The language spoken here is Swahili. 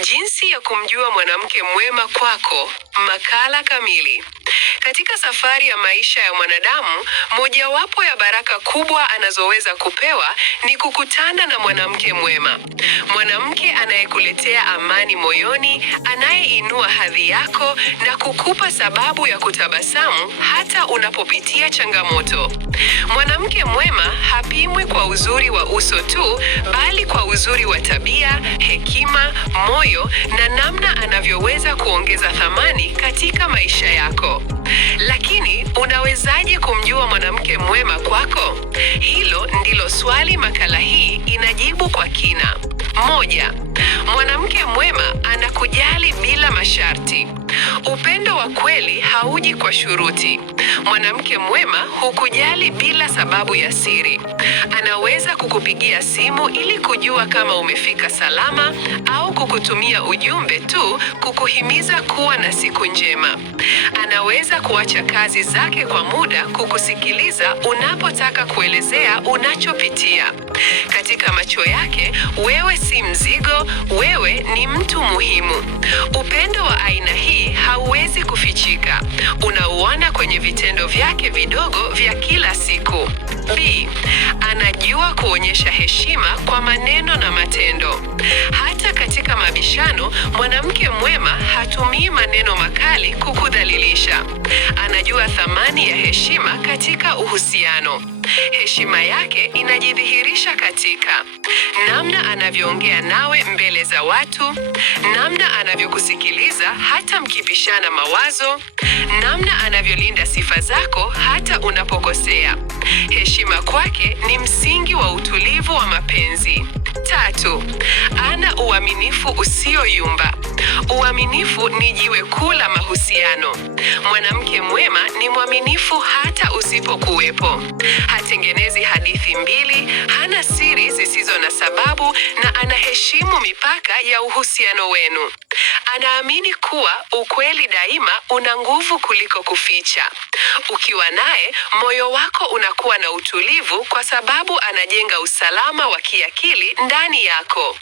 Jinsi ya kumjua mwanamke mwema kwako, makala kamili. Katika safari ya maisha ya mwanadamu, mojawapo ya baraka kubwa anazoweza kupewa ni kukutana na mwanamke mwema. Mwanamke anayekuletea amani moyoni, anayeinua hadhi yako na kukupa sababu ya kutabasamu hata unapopitia changamoto. Mwanamke mwema hapimwi kwa uzuri wa uso tu, bali kwa uzuri wa tabia, hekima, moyo na namna anavyoweza kuongeza thamani katika maisha yako. Lakini unawezaje kumjua mwanamke mwema kwako? Hilo ndilo swali makala hii inajibu kwa kina. 1. Mwanamke mwema anakujali bila masharti. Upendo wa kweli hauji kwa shuruti. Mwanamke mwema hukujali bila sababu ya siri. Anaweza kukupigia simu ili kujua kama umefika salama, au kukutumia ujumbe tu kukuhimiza kuwa na siku njema. Anaweza kuacha kazi zake kwa muda kukusikiliza unapotaka kuelezea unachopitia. Katika macho yake, wewe si mzigo, wewe ni mtu muhimu. Upendo wa aina hii hauwezi kufichika. Unauona kwenye vitendo vyake vidogo vya kila siku. B. Anajua kuonyesha heshima kwa maneno na matendo. Hata katika mabishano, mwanamke mwema hatumii maneno makali kukudhalilisha. Anajua thamani ya heshima katika uhusiano. Heshima yake inajidhihirisha katika namna anavyoongea nawe mbele za watu, namna anavyokusikiliza hata mkipishana mawazo, namna anavyolinda sifa zako hata unapokosea. Heshima kwake ni msingi wa utulivu wa mapenzi. 3. Ana uaminifu usioyumba. Uaminifu ni jiwe kuu la mahusiano. Mwanamke mwema ni mwaminifu hata usipokuwepo. Hatengenezi hadithi mbili, hana siri zisizo na sababu, na anaheshimu mipaka ya uhusiano wenu. Anaamini kuwa ukweli daima una nguvu kuliko kuficha. Ukiwa naye, moyo wako unakuwa na utulivu kwa sababu anajenga usalama wa kiakili ndani yako.